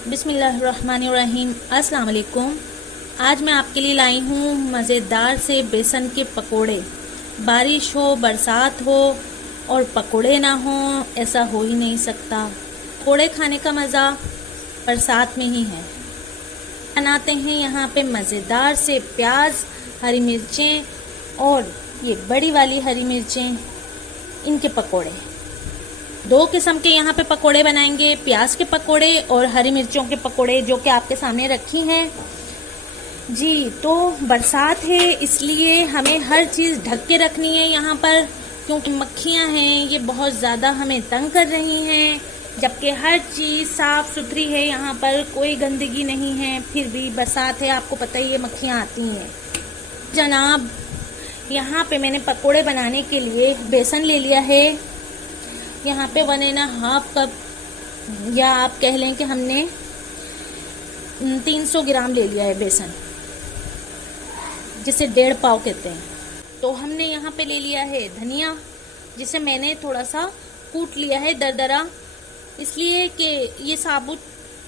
बिस्मिल्लाहिर्रहमानिर्रहीम। अस्सलाम वालेकुम। आज मैं आपके लिए लाई हूँ मज़ेदार से बेसन के पकोड़े। बारिश हो, बरसात हो और पकोड़े ना हो, ऐसा हो ही नहीं सकता। पकोड़े खाने का मज़ा बरसात में ही है। बनाते हैं यहाँ पे मज़ेदार से प्याज, हरी मिर्चें और ये बड़ी वाली हरी मिर्चें, इनके पकोड़े। दो किस्म के यहाँ पे पकोड़े बनाएंगे, प्याज के पकोड़े और हरी मिर्चों के पकोड़े, जो कि आपके सामने रखी हैं जी। तो बरसात है, इसलिए हमें हर चीज़ ढक के रखनी है यहाँ पर, क्योंकि मक्खियाँ हैं ये बहुत ज़्यादा हमें तंग कर रही हैं। जबकि हर चीज़ साफ़ सुथरी है, यहाँ पर कोई गंदगी नहीं है, फिर भी बरसात है, आपको पता ही है मक्खियाँ आती हैं जनाब। यहाँ पे मैंने पकोड़े बनाने के लिए बेसन ले लिया है। यहाँ पे 1.5 कप, या आप कह लें कि हमने 300 ग्राम ले लिया है बेसन, जिसे 1.5 पाव कहते हैं। तो हमने यहाँ पे ले लिया है धनिया, जिसे मैंने थोड़ा सा कूट लिया है दरदरा, इसलिए कि ये साबुत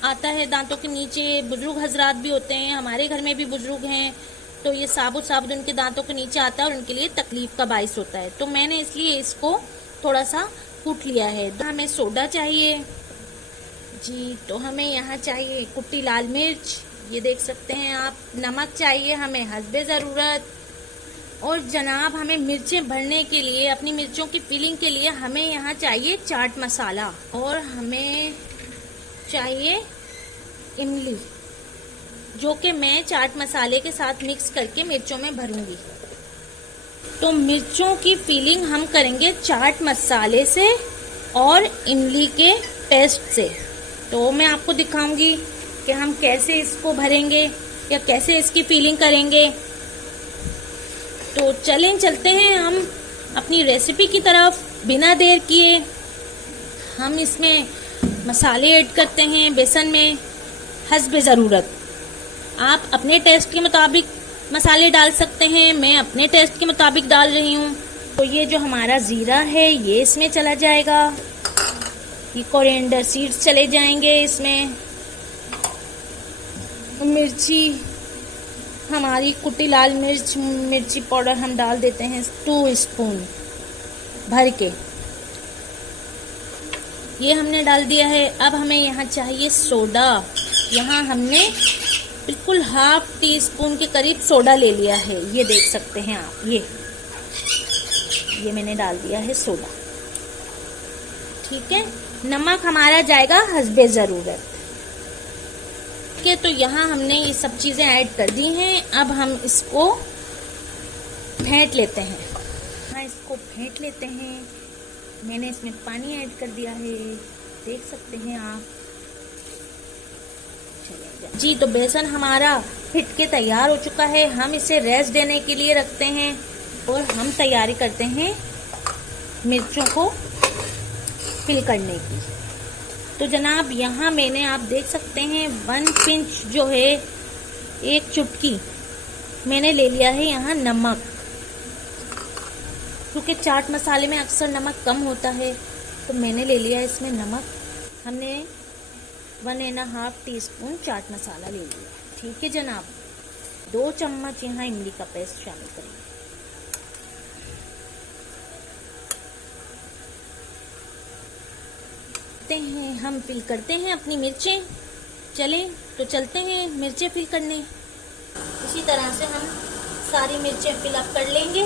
आता है दांतों के नीचे। बुजुर्ग हजरात भी होते हैं, हमारे घर में भी बुजुर्ग हैं, तो ये साबुत साबुत उनके दांतों के नीचे आता है और उनके लिए तकलीफ का बाइस होता है। तो मैंने इसलिए इसको थोड़ा सा कूट लिया है। हमें सोडा चाहिए जी, तो हमें यहाँ चाहिए कुटी लाल मिर्च, ये देख सकते हैं आप। नमक चाहिए हमें हस्बे ज़रूरत। और जनाब, हमें मिर्चें भरने के लिए, अपनी मिर्चों की फिलिंग के लिए हमें यहाँ चाहिए चाट मसाला, और हमें चाहिए इमली, जो कि मैं चाट मसाले के साथ मिक्स करके मिर्चों में भरूंगी। तो मिर्चों की फिलिंग हम करेंगे चाट मसाले से और इमली के पेस्ट से। तो मैं आपको दिखाऊंगी कि हम कैसे इसको भरेंगे या कैसे इसकी फिलिंग करेंगे। तो चलते हैं हम अपनी रेसिपी की तरफ। बिना देर किए हम इसमें मसाले ऐड करते हैं बेसन में हस्बे ज़रूरत। आप अपने टेस्ट के मुताबिक मसाले डाल सकते हैं, मैं अपने टेस्ट के मुताबिक डाल रही हूँ। तो ये जो हमारा ज़ीरा है ये इसमें चला जाएगा, ये कोरिएंडर सीड्स चले जाएंगे इसमें, मिर्ची हमारी कुटी लाल मिर्च, मिर्ची पाउडर हम डाल देते हैं 2 स्पून भर के, ये हमने डाल दिया है। अब हमें यहाँ चाहिए सोडा। यहाँ हमने बिल्कुल 1/2 टीस्पून के करीब सोडा ले लिया है, ये देख सकते हैं आप। ये मैंने डाल दिया है सोडा, ठीक है। नमक हमारा जाएगा हस्बे ज़रूरत, ठीक है। तो यहाँ हमने ये सब चीज़ें ऐड कर दी हैं। अब हम इसको फेंट लेते हैं। हाँ, इसको फेंट लेते हैं। मैंने इसमें पानी ऐड कर दिया है, देख सकते हैं आप जी। तो बेसन हमारा फिट के तैयार हो चुका है। हम इसे रेस्ट देने के लिए रखते हैं और हम तैयारी करते हैं मिर्चों को फिल करने की। तो जनाब, यहाँ मैंने, आप देख सकते हैं 1 पिंच जो है, 1 चुटकी मैंने ले लिया है यहाँ नमक, क्योंकि चाट मसाले में अक्सर नमक कम होता है, तो मैंने ले लिया इसमें नमक। हमने 1.5 टीस्पून चाट मसाला ले लिया, ठीक है जनाब। 2 चम्मच यहाँ इमली का पेस्ट शामिल करेंगे। हैं हम फिल करते हैं अपनी मिर्चें। चलते हैं मिर्चें फिल करने। इसी तरह से हम सारी मिर्चें फिल अप कर लेंगे,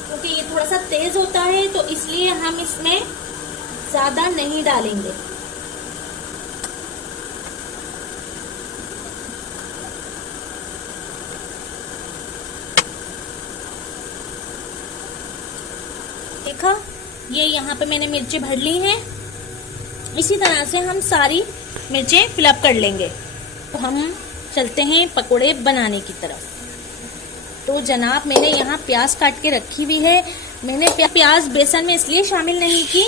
क्योंकि ये थोड़ा सा तेज होता है, तो इसलिए हम इसमें ज्यादा नहीं डालेंगे। देखा, ये यहाँ पे मैंने मिर्चें भर ली हैं। इसी तरह से हम सारी मिर्चें फिलअप कर लेंगे। तो हम चलते हैं पकोड़े बनाने की तरफ। तो जनाब, मैंने यहाँ प्याज काट के रखी हुई है। मैंने प्याज बेसन में इसलिए शामिल नहीं की,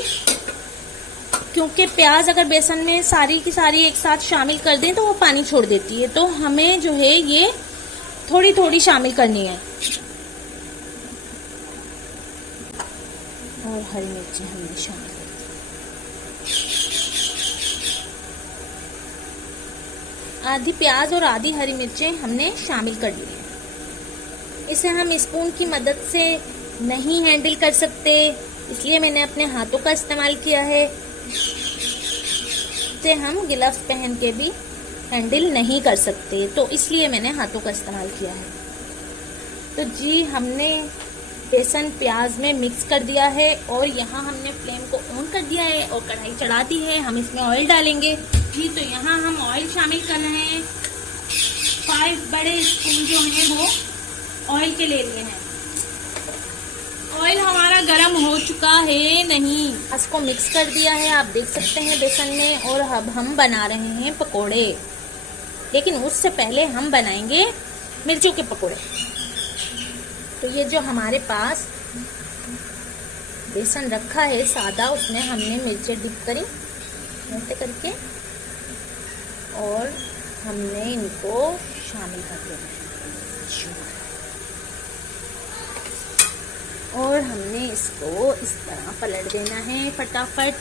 क्योंकि प्याज अगर बेसन में सारी की सारी एक साथ शामिल कर दें तो वो पानी छोड़ देती है। तो हमें जो है ये थोड़ी थोड़ी शामिल करनी है। और हरी मिर्ची हमने शामिल कर दी। आधी प्याज और आधी हरी मिर्चें हमने शामिल कर ली हैं। इसे हम स्पून की मदद से नहीं हैंडल कर सकते, इसलिए मैंने अपने हाथों का इस्तेमाल किया है। इसे हम ग्लव्स पहन के भी हैंडल नहीं कर सकते, तो इसलिए मैंने हाथों का इस्तेमाल किया है। तो जी हमने बेसन प्याज में मिक्स कर दिया है और यहाँ हमने फ्लेम को ऑन कर दिया है और कढ़ाई चढ़ा दी है। हम इसमें ऑयल डालेंगे जी। तो यहाँ हम ऑयल शामिल कर रहे हैं। 5 बड़े स्पून जो हैं वो ऑयल के ले लिए हैं। ऑयल हमारा गर्म हो चुका है नहीं, इसको मिक्स कर दिया है, आप देख सकते हैं बेसन में। और अब हम बना रहे हैं पकोड़े, लेकिन उससे पहले हम बनाएंगे मिर्चों के पकोड़े। तो ये जो हमारे पास बेसन रखा है सादा, उसमें हमने मिर्चें डिप करी ऐसे करके और हमने इनको शामिल कर दिया और हमने इसको इस तरह पलट देना है फटाफट,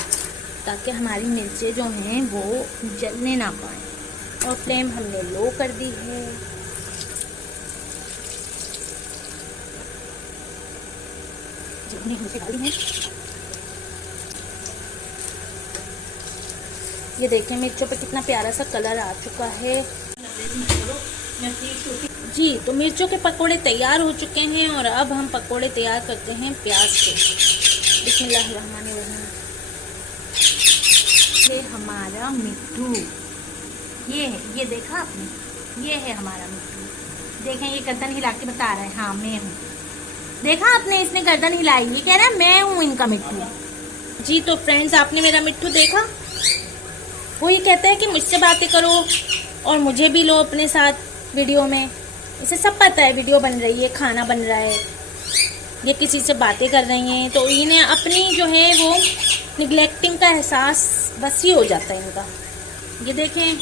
ताकि हमारी मिर्चें जो हैं वो जलने ना पाए। और फ्लेम हमने लो कर दी है। ये देखिए मिर्चों पे कितना प्यारा सा कलर आ चुका है जी। तो मिर्चों के पकोड़े तैयार हो चुके हैं और अब हम पकोड़े तैयार करते हैं प्याज के। बिस्मिल्लाहिर्रहमानिर्रहीम। ये हमारा मिट्ठू, ये है, ये देखा आपने, ये है हमारा मिट्ठू। देखें ये गर्दन हिला के बता रहा है हाँ मैं हूँ। देखा आपने, इसने गर्दन हिलाई, ये कह रहा है मैं हूँ इनका मिट्ठू जी। तो फ्रेंड्स आपने मेरा मिट्ठू देखा, वो ये कहता है कि मुझसे बातें करो और मुझे भी लो अपने साथ वीडियो में। इसे सब पता है वीडियो बन रही है, खाना बन रहा है, ये किसी से बातें कर रही हैं, तो इन्हें अपनी जो है वो निगलेक्टिंग का एहसास बस ही हो जाता है इनका। ये देखें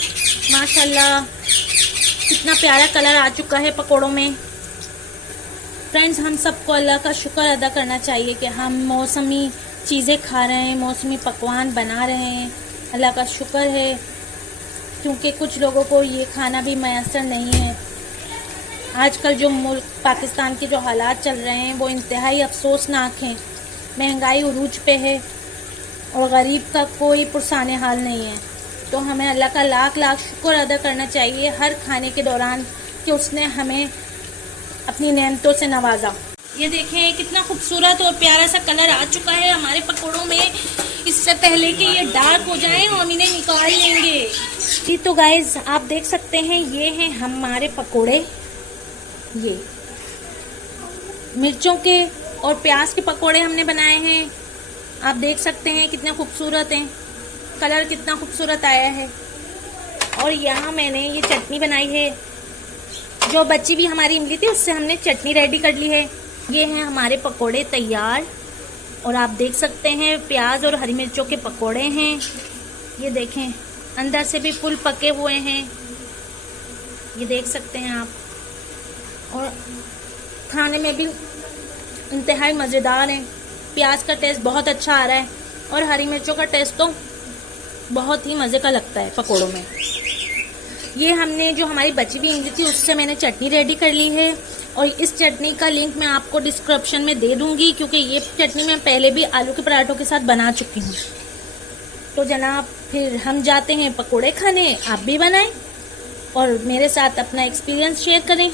माशाल्लाह कितना प्यारा कलर आ चुका है पकोड़ों में। फ्रेंड्स हम सबको अल्लाह का शुक्र अदा करना चाहिए कि हम मौसमी चीज़ें खा रहे हैं, मौसमी पकवान बना रहे हैं। अल्लाह का शुक्र है, क्योंकि कुछ लोगों को ये खाना भी मैसर नहीं है। आजकल जो मुल्क पाकिस्तान के जो हालात चल रहे हैं वो इंतहाई अफसोसनाक हैं। महंगाई उरूज पे है और गरीब का कोई पुरसाने हाल नहीं है। तो हमें अल्लाह का लाख लाख शुक्र अदा करना चाहिए हर खाने के दौरान कि उसने हमें अपनी नेमतों से नवाजा। ये देखें कितना खूबसूरत और प्यारा सा कलर आ चुका है हमारे पकोड़ों में। इससे पहले कि ये डार्क हो जाएं हम इन्हें निकाल लेंगे जी। तो गाइज आप देख सकते हैं ये हैं हमारे पकोड़े, ये मिर्चों के और प्याज के पकोड़े हमने बनाए हैं। आप देख सकते हैं कितने खूबसूरत हैं, कलर कितना खूबसूरत आया है। और यहाँ मैंने ये चटनी बनाई है, जो बची भी हमारी इमली थी उससे हमने चटनी रेडी कर ली है। ये हैं हमारे पकोड़े तैयार और आप देख सकते हैं प्याज और हरी मिर्चों के पकोड़े हैं। ये देखें अंदर से भी फुल पके हुए हैं, ये देख सकते हैं आप। और खाने में भी इंतहाई मज़ेदार हैं। प्याज का टेस्ट बहुत अच्छा आ रहा है और हरी मिर्चों का टेस्ट तो बहुत ही मज़े का लगता है पकोड़ों में। ये हमने जो हमारी बची हुई इमली थी उससे मैंने चटनी रेडी कर ली है और इस चटनी का लिंक मैं आपको डिस्क्रिप्शन में दे दूंगी, क्योंकि ये चटनी मैं पहले भी आलू के पराठों के साथ बना चुकी हूँ। तो जनाब फिर हम जाते हैं पकोड़े खाने, आप भी बनाएं और मेरे साथ अपना एक्सपीरियंस शेयर करें।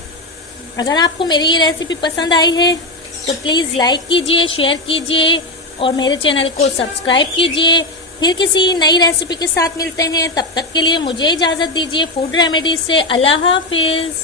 अगर आपको मेरी ये रेसिपी पसंद आई है तो प्लीज़ लाइक कीजिए, शेयर कीजिए और मेरे चैनल को सब्सक्राइब कीजिए। फिर किसी नई रेसिपी के साथ मिलते हैं, तब तक के लिए मुझे इजाज़त दीजिए फूड रेमेडीज से। अल्लाह हाफिज़।